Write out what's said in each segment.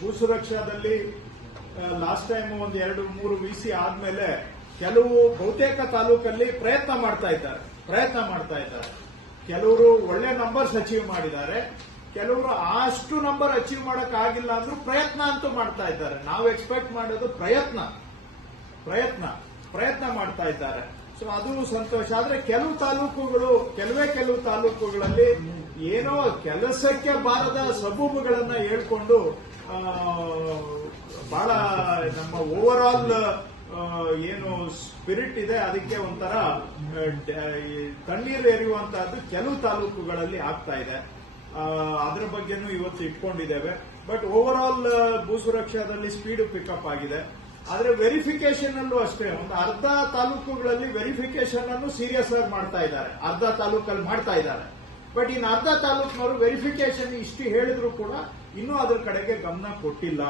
ಭೂಸುರಕ್ಷಾದಲ್ಲಿ last time ಒಂದು 2-3 VC ಆದ್ಮೇಲೆ ಕೆಲವು ಬಹುತೇಕ ತಾಲೂಕಲ್ಲಿ ಪ್ರಯತ್ನ ಮಾಡ್ತಾ ಇದ್ದಾರೆ. ಕೆಲವರು ಒಳ್ಳೆ ನಂಬರ್ಸ್ ಅಚೀವ್ ಮಾಡಿದ್ದಾರೆ, ಕೆಲವರು ಅಷ್ಟು ನಂಬರ್ ಅಚೀವ್ ಮಾಡಕ್ ಆಗಿಲ್ಲ ಅಂದ್ರೂ ಪ್ರಯತ್ನ ಅಂತೂ ಮಾಡ್ತಾ ಇದ್ದಾರೆ. ನಾವು ಎಕ್ಸ್ಪೆಕ್ಟ್ ಮಾಡೋದು ಪ್ರಯತ್ನ ಮಾಡ್ತಾ ಇದ್ದಾರೆ. ಸೊ ಅದು ಸಂತೋಷ. ಆದ್ರೆ ಕೆಲವು ತಾಲೂಕುಗಳಲ್ಲಿ ಏನೋ ಕೆಲಸಕ್ಕೆ ಬಾರದ ಸಬೂಬುಗಳನ್ನ ಹೇಳ್ಕೊಂಡು ಬಹಳ ನಮ್ಮ ಓವರ್ ಆಲ್ ಏನು ಸ್ಪಿರಿಟ್ ಇದೆ ಅದಕ್ಕೆ ಒಂಥರ ತಣ್ಣೀರು ಎರೆಯುವಂತಹದ್ದು ಕೆಲವು ತಾಲೂಕುಗಳಲ್ಲಿ ಆಗ್ತಾ ಇದೆ. ಅದರ ಬಗ್ಗೆನೂ ಇವತ್ತು ಇಟ್ಕೊಂಡಿದ್ದೇವೆ. ಬಟ್ ಓವರ್ ಆಲ್ ಭೂಸುರಕ್ಷಾದಲ್ಲಿ ಸ್ಪೀಡ್ ಪಿಕಪ್ ಆಗಿದೆ. ಆದ್ರೆ ವೆರಿಫಿಕೇಶನ್ ಅಲ್ಲೂ ಅಷ್ಟೇ ಒಂದು ಅರ್ಧ ತಾಲೂಕುಗಳಲ್ಲಿ ವೆರಿಫಿಕೇಶನ್ ಅನ್ನು ಸೀರಿಯಸ್ ಆಗಿ ಮಾಡ್ತಾ ಇದ್ದಾರೆ, ಅರ್ಧ ತಾಲೂಕಲ್ಲಿ ಮಾಡ್ತಾ ಇದ್ದಾರೆ. ಬಟ್ ಇನ್ನು ಅರ್ಧ ತಾಲೂಕಿನವರು ವೆರಿಫಿಕೇಶನ್ ಇಷ್ಟು ಹೇಳಿದ್ರು ಕೂಡ ಇನ್ನೂ ಅದರ ಕಡೆಗೆ ಗಮನ ಕೊಟ್ಟಿಲ್ಲ.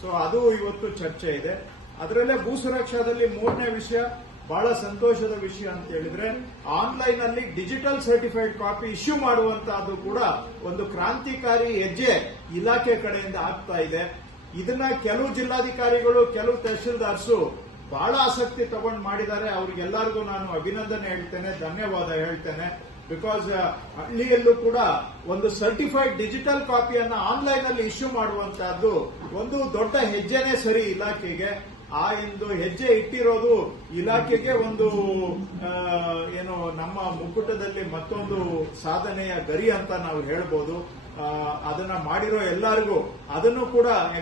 ಸೊ ಅದು ಇವತ್ತು ಚರ್ಚೆ ಇದೆ. ಅದರಲ್ಲೇ ಭೂಸುರಕ್ಷಾದಲ್ಲಿ 3ನೇ ವಿಷಯ ಬಹಳ ಸಂತೋಷದ ವಿಷಯ ಅಂತ ಹೇಳಿದ್ರೆ ಆನ್ಲೈನ್ ಅಲ್ಲಿ ಡಿಜಿಟಲ್ ಸರ್ಟಿಫೈಡ್ ಕಾಪಿ ಇಶ್ಯೂ ಮಾಡುವಂತಹದ್ದು ಕೂಡ ಒಂದು ಕ್ರಾಂತಿಕಾರಿ ಹೆಜ್ಜೆ ಇಲಾಖೆ ಕಡೆಯಿಂದ ಆಗ್ತಾ ಇದೆ. ಇದನ್ನ ಕೆಲವು ಜಿಲ್ಲಾಧಿಕಾರಿಗಳು, ಕೆಲವು ತಹಶೀಲ್ದಾರ್ಸು ಬಹಳ ಆಸಕ್ತಿ ತಗೊಂಡು ಮಾಡಿದ್ದಾರೆ. ಅವ್ರಿಗೆಲ್ಲರಿಗೂ ನಾನು ಅಭಿನಂದನೆ ಹೇಳ್ತೇನೆ, ಧನ್ಯವಾದ ಹೇಳ್ತೇನೆ. ಬಿಕಾಸ್ ಹಳ್ಳಿಯಲ್ಲೂ ಕೂಡ ಒಂದು ಸರ್ಟಿಫೈಡ್ ಡಿಜಿಟಲ್ ಕಾಪಿಯನ್ನ ಆನ್ಲೈನ್ ಅಲ್ಲಿ ಇಶ್ಯೂ ಮಾಡುವಂತಹದ್ದು ಒಂದು ದೊಡ್ಡ ಹೆಜ್ಜೆನೇ ಸರಿ ಇಲಾಖೆಗೆ. ಆ ಒಂದು ಹೆಜ್ಜೆ ಇಟ್ಟಿರೋದು ಇಲಾಖೆಗೆ ಒಂದು ಏನು ನಮ್ಮ ಮುಕ್ಕುಟದಲ್ಲಿ ಮತ್ತೊಂದು ಸಾಧನೆಯ ಗರಿ ಅಂತ ನಾವು ಹೇಳ್ಬೋದು. ಅದನ್ನ ಮಾಡಿರೋ ಎಲ್ಲರಿಗೂ ಅದನ್ನು ಕೂಡ